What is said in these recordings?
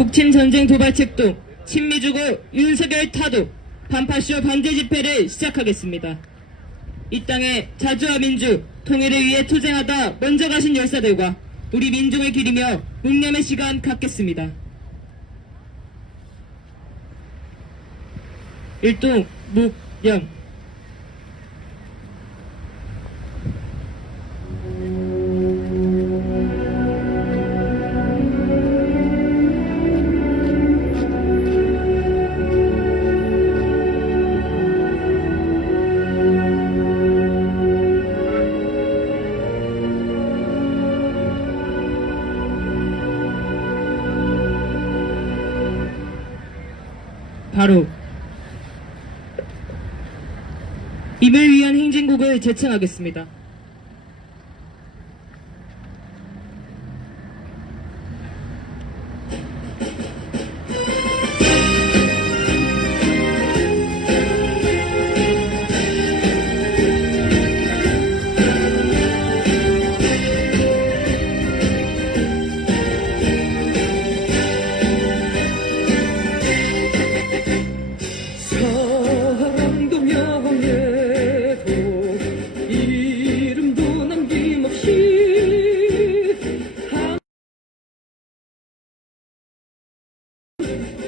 북침 전쟁 도발 책동, 친미주고 윤석열 타도, 반파쇼 반대 집회를 시작하겠습니다. 이 땅의 자주와 민주, 통일을 위해 투쟁하다 먼저 가신 열사들과 우리 민중을 기리며 묵념의 시간 갖겠습니다. 일동 묵념. 바로 임을 위한 행진곡을 제청하겠습니다. 사랑도 명예도 이름도 남김없이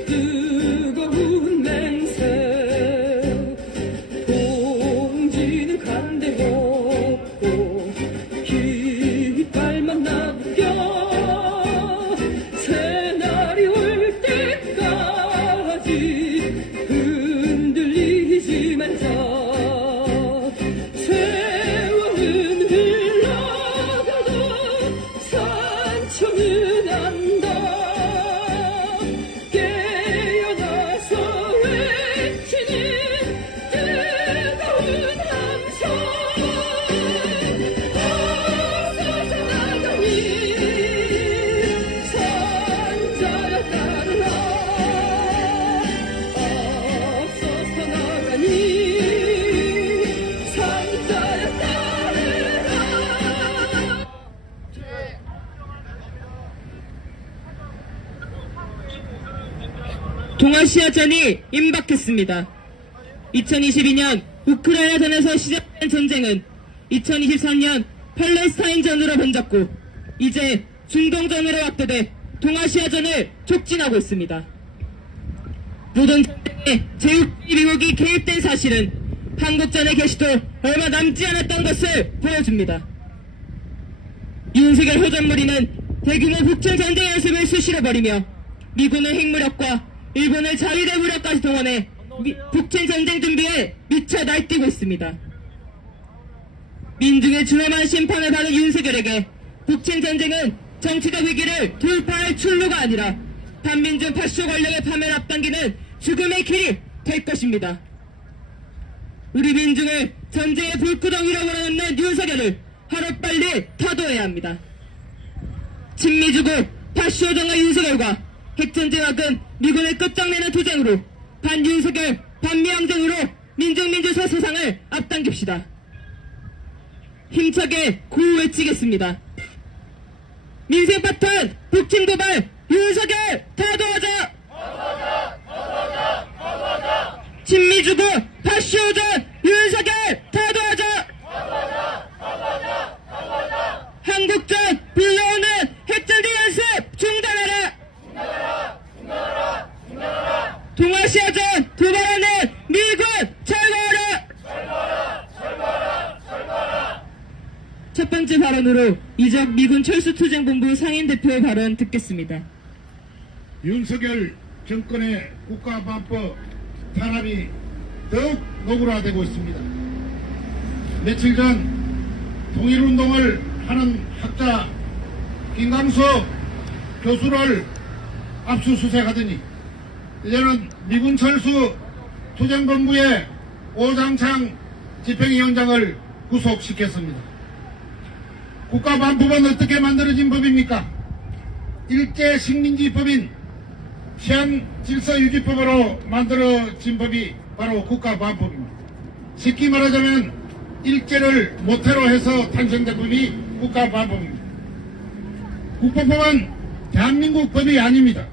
뜨거운 맹세 공지는 간대 없고 깃발만 나부겨 새날이 올 때까지 흔들리지만 자 세월은 흘러가도 산천은 안다 깨어나서 외치는 뜨거운 함성 앞서서 나가니 산자야 따르라 앞서서 나가니 산자야 따르라. 동아시아전이 임박했습니다. 2022년 우크라이나전에서 시작된 전쟁은 2023년 팔레스타인전으로 번졌고 이제 중동전으로 확대돼 동아시아전을 촉진하고 있습니다. 모든 전쟁에 제6기 미국이 개입된 사실은 한국전의 개시도 얼마 남지 않았던 것을 보여줍니다. 윤석열 호전무리는 대규모 북침 전쟁 연습을 수시로 벌이며 미군의 핵무력과 일본의 자위대 무력까지 동원해 북침 전쟁 준비에 미쳐 날뛰고 있습니다. 민중의 준엄한 심판을 받은 윤석열에게 북침 전쟁은 정치적 위기를 돌파할 출路가 아니라 반민중 파쇼 권력의 파멸 앞당기는 죽음의 길이 될 것입니다. 우리 민중을 전쟁의 불구덩이로 몰아넣는 윤석열을 하루빨리 타도해야 합니다. 친미주고 파쇼정의 윤석열과 핵전쟁학은 미군을 끝장내는 투쟁으로 반윤석열, 반미항쟁으로 민중민주화 세상을 앞당깁시다. 힘차게 구호 외치겠습니다. 민생 파탄, 북침 도발, 윤석열 타도하자! 친미주고 파쇼전, 윤석열 타도하자! 한국전 불러오는 핵전쟁 연습 중단하라! 동아시아전 도발하는 미군 철거하라! 첫 번째 발언으로 이적 미군 철수투쟁본부 상인대표의 발언 듣겠습니다. 윤석열 정권의 국가반법 탄압이 더욱 노골화되고 있습니다. 며칠 전 통일운동을 하는 학자 김강수 교수를 압수수색하더니 이제는 미군 철수 투쟁본부의 오장창 집행위원장을 구속시켰습니다. 국가반법은 어떻게 만들어진 법입니까? 일제 식민지법인 시한질서유지법으로 만들어진 법이 바로 국가반법입니다. 쉽게 말하자면 일제를 모태로 해서 탄생된 법이 국가반법입니다. 국보법은 대한민국 법이 아닙니다.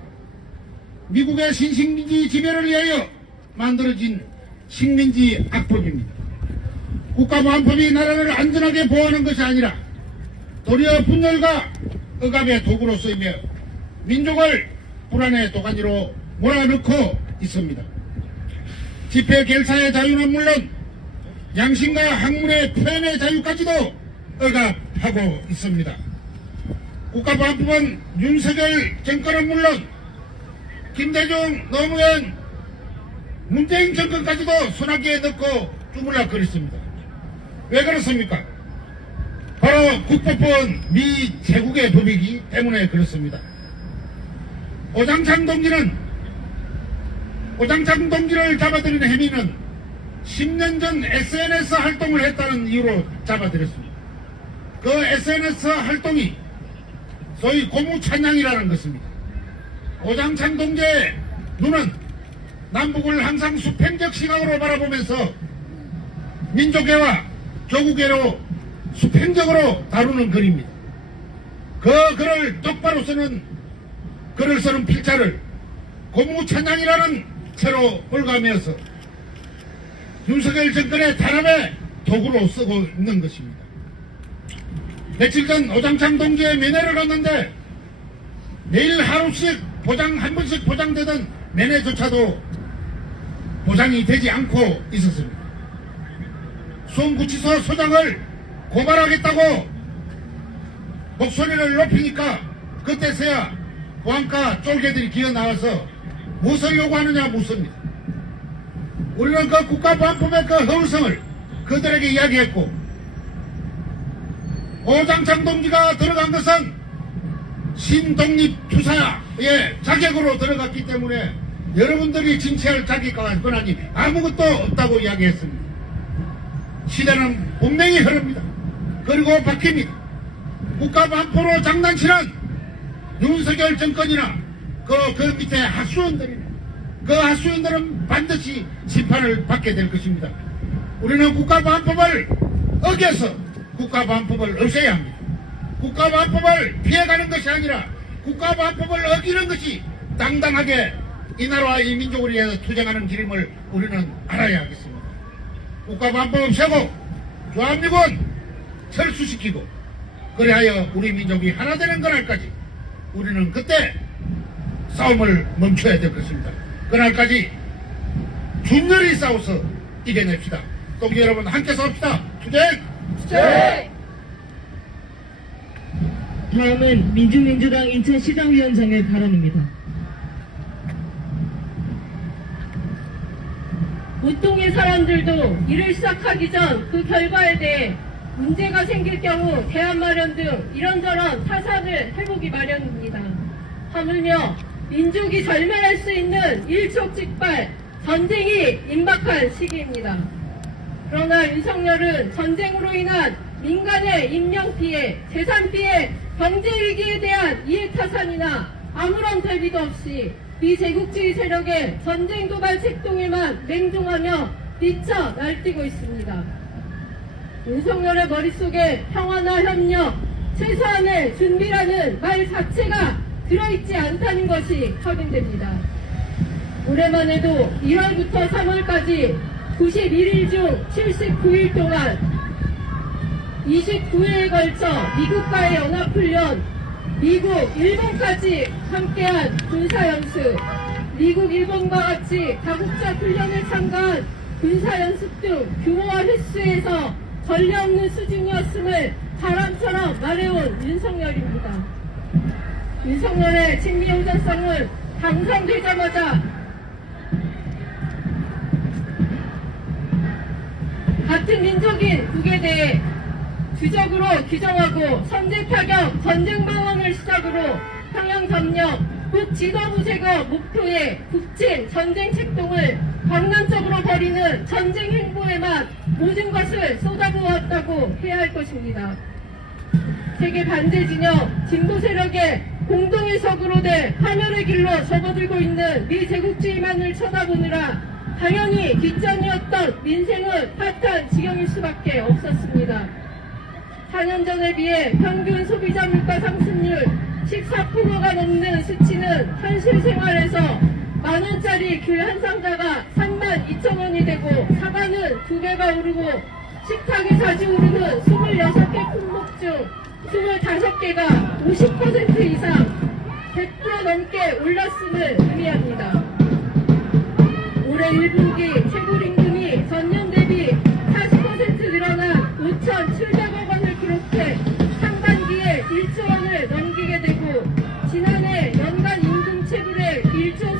미국의 신식민지 지배를 위하여 만들어진 식민지 악법입니다. 국가보안법이 나라를 안전하게 보호하는 것이 아니라 도리어 분열과 억압의 도구로 쓰이며 민족을 불안의 도가니로 몰아넣고 있습니다. 집회 결사의 자유는 물론 양심과 학문의 표현의 자유까지도 억압하고 있습니다. 국가보안법은 윤석열 정권은 물론 김대중, 노무현, 문재인 정권까지도 손아귀에 넣고 주물럭거렸습니다. 왜 그렇습니까? 바로 국법은 미 제국의 법이기 때문에 그렇습니다. 오장창 동지를 잡아들인 혐의는 10년 전 SNS 활동을 했다는 이유로 잡아들였습니다. 그 SNS 활동이 소위 고무찬양이라는 것입니다. 오장창 동지의 눈은 남북을 항상 수평적 시각으로 바라보면서 민족애와 조국애로 수평적으로 다루는 글입니다. 그 글을 똑바로 쓰는 글을 쓰는 필자를 고무찬양이라는 채로 홀가매어서 윤석열 정권의 탄압의 도구로 쓰고 있는 것입니다. 며칠 전 오장창 동지의 면회를 갔는데 매일 하루씩 한 번씩 보장되던 면회조차도 보장이 되지 않고 있었습니다. 수원구치소 소장을 고발하겠다고 목소리를 높이니까 그때서야 보안과 쫄개들이 기어 나와서 무엇을 요구하느냐 묻습니다. 우리는 그 국가보안법의 그 허울성을 그들에게 이야기했고, 오장창 동지가 들어간 것은 신독립투사의 자격으로 들어갔기 때문에 여러분들이 징치할 자격과 권한이 아무것도 없다고 이야기했습니다. 시대는 분명히 흐릅니다. 그리고 바뀝니다. 국가보안법으로 장난치는 윤석열 정권이나 그 밑에 하수원들이나 그 하수원들은 반드시 심판을 받게 될 것입니다. 우리는 국가보안법을 어겨서 국가보안법을 없애야 합니다. 국가보안법을 피해가는 것이 아니라 국가보안법을 어기는 것이 당당하게 이 나라와 이 민족을 위해서 투쟁하는 길임을 우리는 알아야 하겠습니다. 국가보안법 없애고 주한미군 철수시키고 그리하여 우리 민족이 하나 되는 그날까지 우리는 그때 싸움을 멈춰야 될 것입니다. 그날까지 준열히 싸워서 이겨냅시다. 동지 여러분 함께 싸웁시다. 투쟁! 투쟁! 다음은 민주민주당 인천시장위원장의 발언입니다. 보통의 사람들도 일을 시작하기 전 그 결과에 대해 문제가 생길 경우 대안 마련 등 이런저런 타산을 해보기 마련입니다. 하물며 민족이 절멸할 수 있는 일촉즉발 전쟁이 임박한 시기입니다. 그러나 윤석열은 전쟁으로 인한 민간의 인명피해, 재산피해, 경제위기에 대한 이해타산이나 아무런 대비도 없이 비제국주의 세력의 전쟁 도발 책동에만 맹종하며 미쳐 날뛰고 있습니다. 윤석열의 머릿속에 평화나 협력, 최소한의 준비라는 말 자체가 들어있지 않다는 것이 확인됩니다. 올해만 해도 1월부터 3월까지 91일 중 79일 동안 29일에 걸쳐 미국과의 연합훈련, 미국, 일본까지 함께한 군사연습, 미국, 일본과 같이 다국적 훈련에 참가한 군사연습 등 규모와 횟수에서 전례 없는 수준이었음을 바람처럼 말해온 윤석열입니다. 윤석열의 친미우전성은 당선되자마자 같은 민족인 북에 대해 주적으로 규정하고 선제 타격, 전쟁 방어를 시작으로 평양 점령, 북 지도부 제거 목표의 북침 전쟁 책동을 강단적으로 벌이는 전쟁 행보에만 모든 것을 쏟아부었다고 해야 할 것입니다. 세계 반대 진영, 진보 세력의 공동의석으로 된 파멸의 길로 접어들고 있는 미제국주의만을 쳐다보느라 당연히 뒷전이었던 민생은 파탄 지경일 수밖에 없었습니다. 4년 전에 비해 평균 소비자 물가 상승률 14%가 넘는 수치는 현실 생활에서 전에 귤 한 상자가 32,000원이 되고 사과는 2배가 오르고 식탁에 자주 오르는 26개 품목 중 25개가 50% 이상 100% 넘게 올랐음을 의미합니다. 올해 1분기 최고임금이 전년 대비 40% 늘어난 5,700억 원을 기록해 상반기에 1조 원을 넘기게 되고 지난해 연간 임금 체불의 1조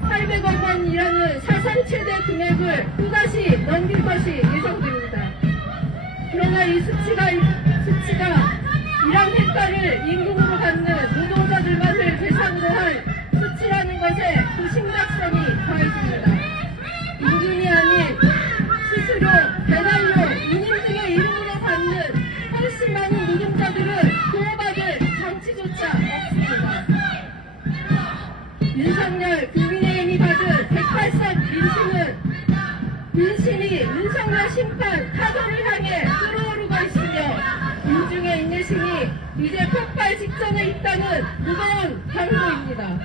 7,800억 원이라는 사상 최대 금액을 또다시 넘길 것이 예상됩니다. 그러나 이 수치가 일한 횟가를 임금으로 받는 노동자들만을 대상으로 한 수치라는 것에 그 심각성이 더해집니다. 임금이 아닌 수수료, 배달료, 운임 등의 이름으로 받는 훨씬 많은 노동자들은 보호받을 장치조차 없습니다. 윤석열 국민의힘이 받은 183 민심이 윤석열 심판 타도를 향해 끓어오르고 있으며 민중의 인내심이 이제 폭발 직전에 있다는 무거운 경고입니다.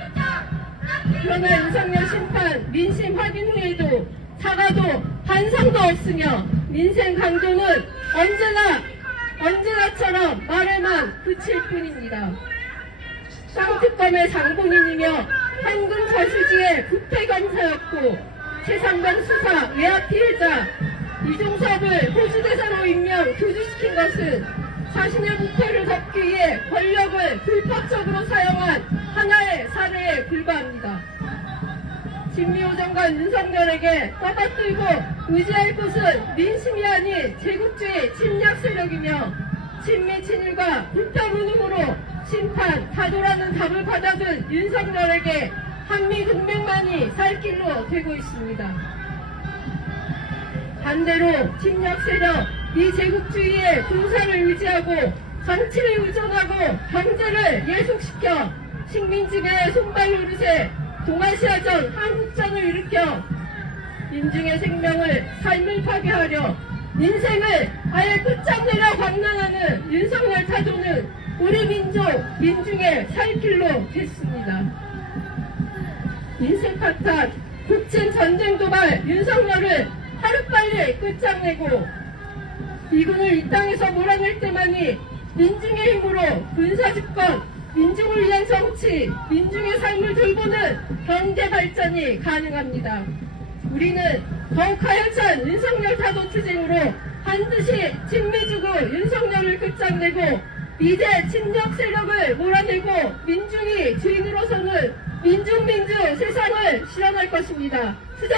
그러나 윤석열 심판 민심 확인 후에도 사과도 반성도 없으며 민생 강조는 언제나처럼 말에만 그칠 뿐입니다. 쌍특검의 장본인이며 현금 저수지의 부패검사였고 최상병 수사 외압 피해자 이종섭을 호주대사로 임명 교주시킨 것은 자신의 부패를 덮기 위해 권력을 불법적으로 사용한 하나의 사례에 불과합니다. 진미호정관 윤석열에게 떠받들고 의지할 곳은 민심이 아닌 제국주의 침략 세력이며 친미 친일과 불타무능으로 심판 타도라는 답을 받아든 윤석열에게 한미 동맹만이 살 길로 되고 있습니다. 반대로 침략 세력 이 제국주의의 군사를 의지하고 정치를 의존하고 경제를 예속시켜 식민지배의 손발노릇에 동아시아전, 한국전을 일으켜 민중의 생명을 삶을 파괴하려 민생을 아예 끝장내려 광란하는 윤석열 타도는 우리 민중의 살 길로 됐습니다. 인생 파탄, 국진 전쟁 도발 윤석열을 하루빨리 끝장내고 미군을 이 땅에서 몰아낼 때만이 민중의 힘으로 군사집권, 민중을 위한 정치, 민중의 삶을 돌보는 경제 발전이 가능합니다. 우리는 더욱 하열찬 윤석열 타도 투쟁으로 반드시 친미주구 윤석열을 끝장내고 이제 침략 세력을 몰아내고 민중이 주인으로서는 민중민주 세상을 실현할 것입니다. 투쟁!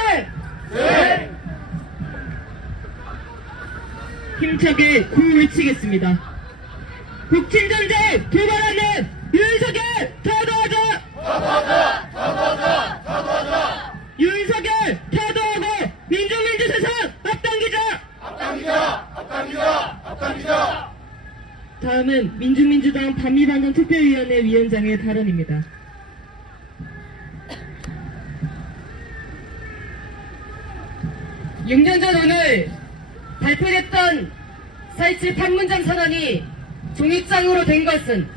네. 힘차게 구호 외치겠습니다. 국친전쟁 도발하는 윤석열 타도하자! 타도하자! 윤석열 타도하고 민중민주 세상 앞당기자! 다음은 민중민주당 반미반전 특별위원회 위원장의 발언입니다. 6년 전 오늘 발표됐던 4.27 판문점 선언이 종이장으로 된 것은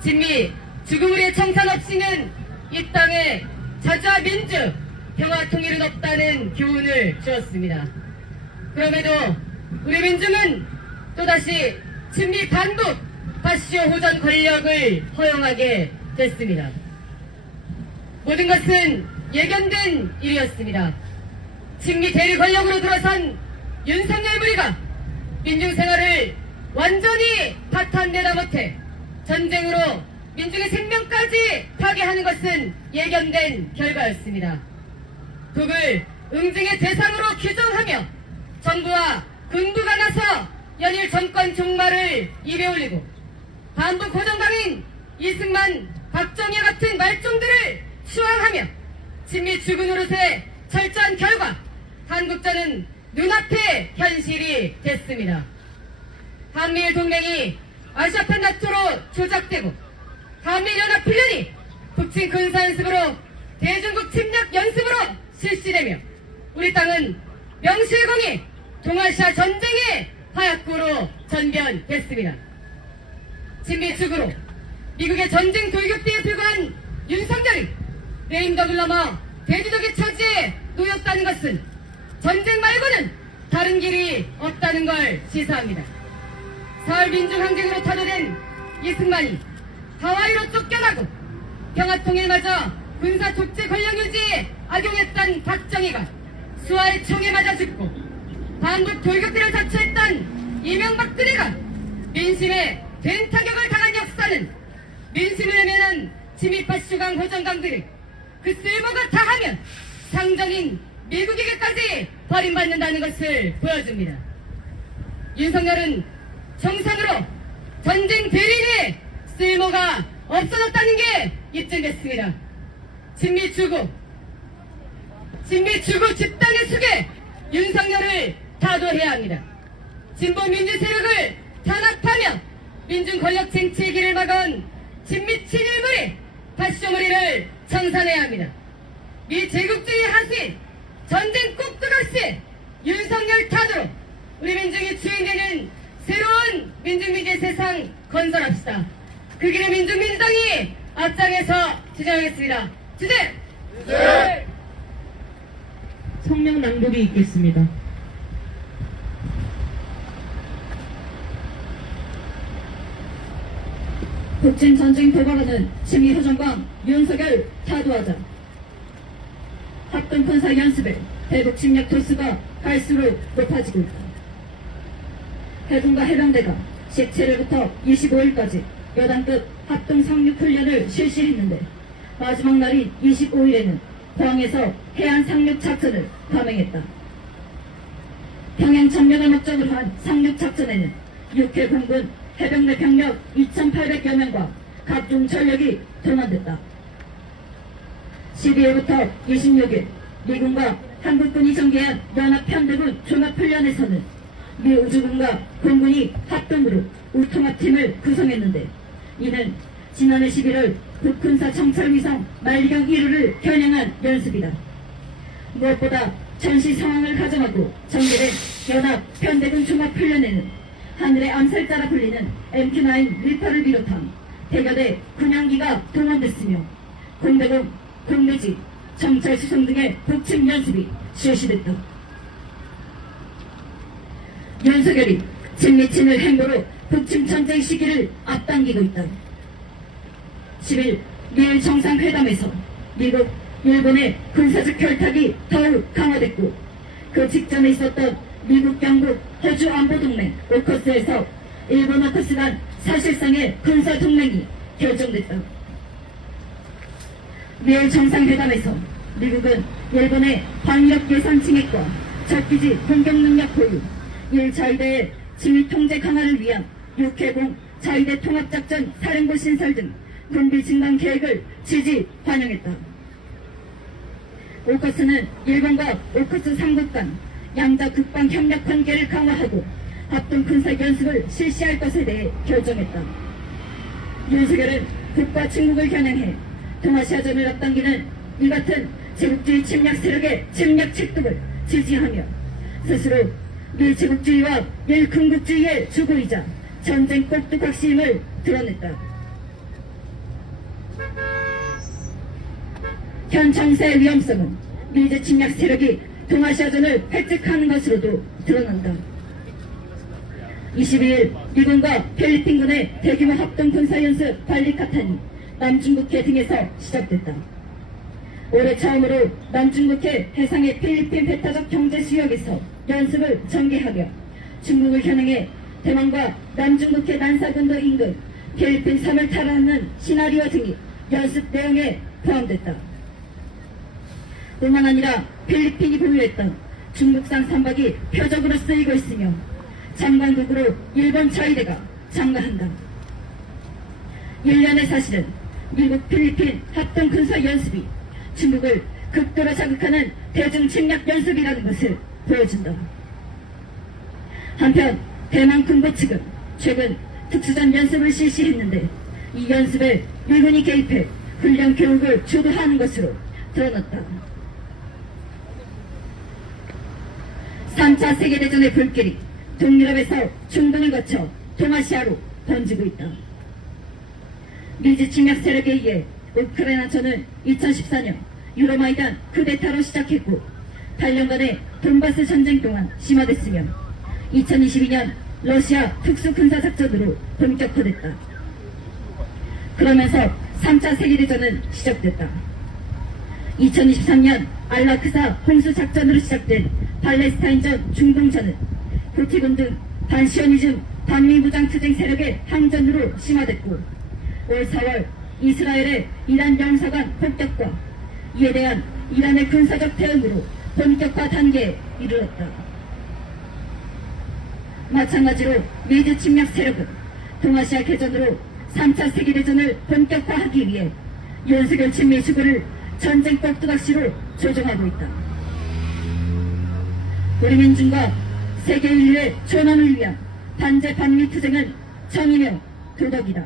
진미 죽음을 위해 청산 없이는 이 땅에 자주와 민주, 평화 통일은 없다는 교훈을 주었습니다. 그럼에도 우리 민중은 또다시 친미 반북 파시오 호전 권력을 허용하게 됐습니다. 모든 것은 예견된 일이었습니다. 친미 대리 권력으로 들어선 윤석열 무리가 민중생활을 완전히 파탄내다 못해 전쟁으로 민중의 생명까지 파괴하는 것은 예견된 결과였습니다. 북을 응징의 대상으로 규정하며 정부와 군부가 나서 연일 정권 종말을 입에 올리고 반북 고정당인 이승만, 박정희 같은 말종들을 추앙하며 친미 죽은 노릇에 철저한 결과 한국전은 눈앞의 현실이 됐습니다. 한미일 동맹이 아시아판 나토로 조작되고 한미연합훈련이 북친 군사연습으로 대중국 침략 연습으로 실시되며 우리 땅은 명실공히 동아시아 전쟁의 화약고로 전변됐습니다. 친미 죽으로 미국의 전쟁 돌격대에 불과한 윤석열이 레임덕을 넘어 대지덕의 처지에 놓였다는 것은 전쟁 말고는 다른 길이 없다는 걸 시사합니다. 사흘 민중항쟁으로 타도된 이승만이 하와이로 쫓겨나고 평화통일마저 군사 독재 권력 유지에 악용했던 박정희가 수하의 총에 맞아 죽고 반북 돌격대를 자초했던 이명박근혜가 민심에 된타격을 당한 역사는 민심을 외면한 지미파슈강 호정강들을 그 쓸모가 다하면 상정인 미국에게까지 버림받는다는 것을 보여줍니다. 윤석열은 정상으로 전쟁 대리인의 쓸모가 없어졌다는 게 입증됐습니다. 진미주구 집단의 숙에 윤석열을 타도해야 합니다. 진보 민주 세력을 탄압하며 민중 권력 쟁취의 길을 막은 진미 친일물이 파쇼무리를 청산해야 합니다. 미 제국주의 하수인 전쟁 꼭두각시 윤석열 타도로 우리 민중이 주인되는 새로운 민중민주의 세상 건설합시다. 그 길에 민중민주당이 앞장에서 주장하겠습니다. 주제! 성명 낭독이 있겠습니다. 북진 전쟁 도발하는 지미 허정광, 윤석열 타도하자. 합동 군사 연습에 대북 침략 도수가 갈수록 높아지고 있다. 해군과 해병대가 17일부터 25일까지 여단급 합동 상륙 훈련을 실시했는데 마지막 날인 25일에는 포항에서 해안 상륙 작전을 감행했다. 평양 점령을 목적으로 한 상륙 작전에는 육해 공군 해병대 병력 2,800여 명과 각종 전력이 동원됐다. 12일부터 26일 미군과 한국군이 전개한 연합편대군 종합훈련에서는 미 우주군과 공군이 합동으로 우통합팀을 구성했는데 이는 지난해 11월 북군사 정찰위성 만리경 1호를 겨냥한 연습이다. 무엇보다 전시 상황을 가정하고 전개된 연합편대군 종합훈련에는 하늘의 암살자라 불리는 MQ-9 리퍼를 비롯한 대여대 군용기가 동원됐으며 공대공, 공대지, 정찰 수송 등의 북침 연습이 실시됐다. 윤석열이 진미친을 행보로 북침 전쟁 시기를 앞당기고 있다. 10일 미일 정상회담에서 미국, 일본의 군사적 결탁이 더욱 강화됐고 그 직전에 있었던 미국, 영국, 호주 안보동맹 오커스에서 일본 오커스 간 사실상의 군사동맹이 결정됐다. 미일 정상회담에서 미국은 일본의 방위력 예산 증액과 적기지 공격 능력 보유, 일자위대의 지휘 통제 강화를 위한 육해공 자위대 통합작전 사령부 신설 등 군비 증강 계획을 지지 환영했다. 오커스는 일본과 오커스 3국 간 양자 국방 협력 관계를 강화하고 합동 군사 연습을 실시할 것에 대해 결정했다. 윤석열은 북과 중국을 겨냥해 동아시아전을 앞당기는 이 같은 제국주의 침략 세력의 침략 책독을 지지하며 스스로 미제국주의와 일군국주의의 주구이자 전쟁 꼭두각시임을 드러냈다. 현 정세의 위험성은 미제 침략 세력이 동아시아전을 획득하는 것으로도 드러난다. 22일 미군과 필리핀군의 대규모 합동 군사연습 발리카탄이 남중국해 등에서 시작됐다. 올해 처음으로 남중국해 해상의 필리핀 배타적 경제 수역에서 연습을 전개하며 중국을 겨냥해 대만과 남중국해 난사군도 인근 필리핀 섬을 탈환하는 시나리오 등이 연습 내용에 포함됐다. 뿐만 아니라 필리핀이 보유했던 중국산 선박이 표적으로 쓰이고 있으며 장관국으로 일본 자위대가 참가한다. 1년의 사실은 미국 필리핀 합동 군사 연습이 중국을 극도로 자극하는 대중 침략 연습이라는 것을 보여준다. 한편 대만 군부 측은 최근 특수전 연습을 실시했는데 이 연습에 일본이 개입해 훈련 교육을 주도하는 것으로 드러났다. 3차 세계대전의 불길이 동유럽에서 중동을 거쳐 동아시아로 번지고 있다. 미지 침략 세력에 의해 우크라이나전은 2014년 유로마이단 쿠데타로 시작했고 8년간의 돈바스 전쟁 동안 심화됐으며 2022년 러시아 특수군사작전으로 본격화됐다. 그러면서 3차 세계대전은 시작됐다. 2023년 알라크사 홍수작전으로 시작된 팔레스타인전 중동전은 후티군 등 반시오니즘 반미무장투쟁 세력의 항전으로 심화됐고 올 4월 이스라엘의 이란 영사관 폭격과 이에 대한 이란의 군사적 대응으로 본격화 단계에 이르렀다. 마찬가지로 미드 침략 세력은 동아시아 개전으로 3차 세계대전을 본격화하기 위해 윤석열 친미 수구를 전쟁 꼭두각시로 조종하고 있다. 우리 민중과 세계 인류의 존엄을 위한 반제 반미 투쟁은 정의며 도덕이다.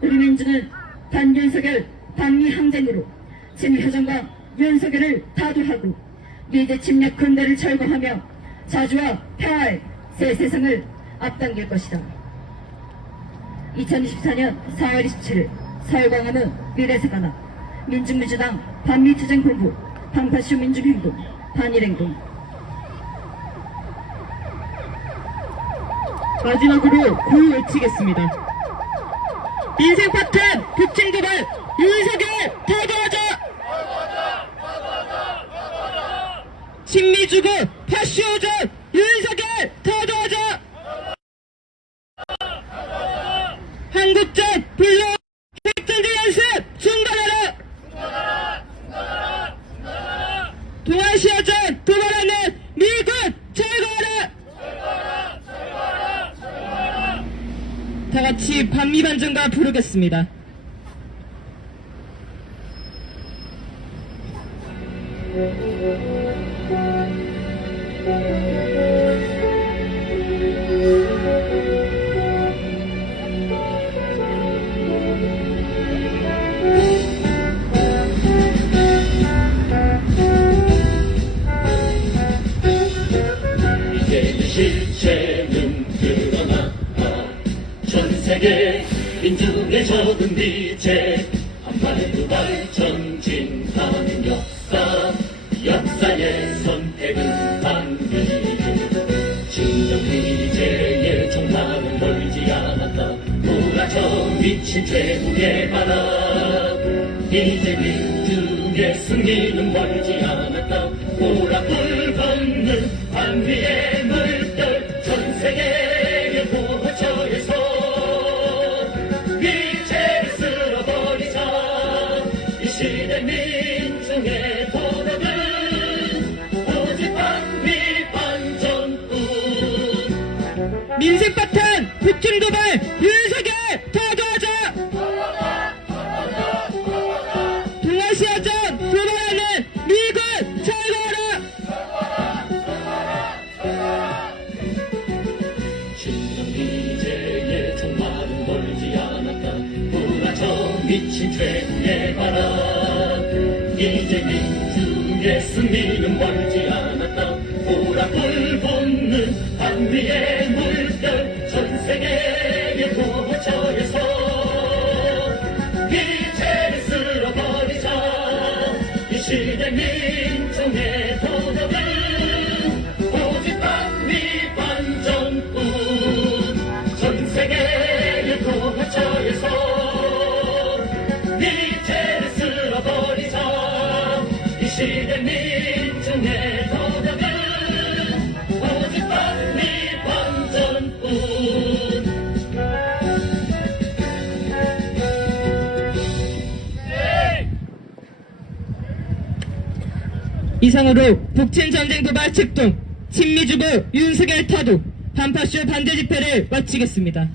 우리 민중은 반윤석열 반미 항쟁으로 친미효정과 윤석열을 타도하고 미드 침략 군대를 철거하며 자주와 평화의 새 세상을 앞당길 것이다. 2024년 4월 27일 서울 광화문 미래세관앞 민중민주당 반미투쟁본부 방파쇼 민중행동 반일행동. 마지막으로 구호 외치겠습니다. 인생 파탄 북진도발 윤석열 타도하자! 친미주고 파쇼전 윤석열 타도하자! 한국전 불러 핵전쟁 연습 중단하라! 동아시아전 도발하는 미군 철거하라! 다 같이 반미반전가 부르겠습니다. 이제는 실체는 드러나 전 세계 민중의 적은 빛에 한발 두발 전진하는 역사의 선택은 반미 진정 미제의 종말은 멀지 않았다. 몰아쳐 미친 최후의 바람 이제 민중의 승리는 멀지 않았다. 보라불 걷는 반미의 물결 전 세계의 보호처에서 위체를 쓸어버리자. 이 시대 민중의 도덕은 오직 반미 반전뿐. 민생파탄 북진도발 윤석열 타도하자! 동아시아전 도발하는 미군 철거하라! 진정 미제의 종말은 멀지 않았다. 몰아쳐 미친 최후의 바람 이제 민중의 승리는 멀지 않았다. 보라불 돋는 반미의 물결 전 세계의 보호처에서 위체를 쓸어버리자. 이 시대 민중의 도덕은 오직 반미 반전뿐. 전 세계의 보호처에서 위체를 쓸어버리자. 이 시대 민중의 도덕은 오직 반미 반전뿐. 이상으로 북친전쟁 도발 책동 친미주고 윤석열 타도 반파쇼 반대 집회를 마치겠습니다.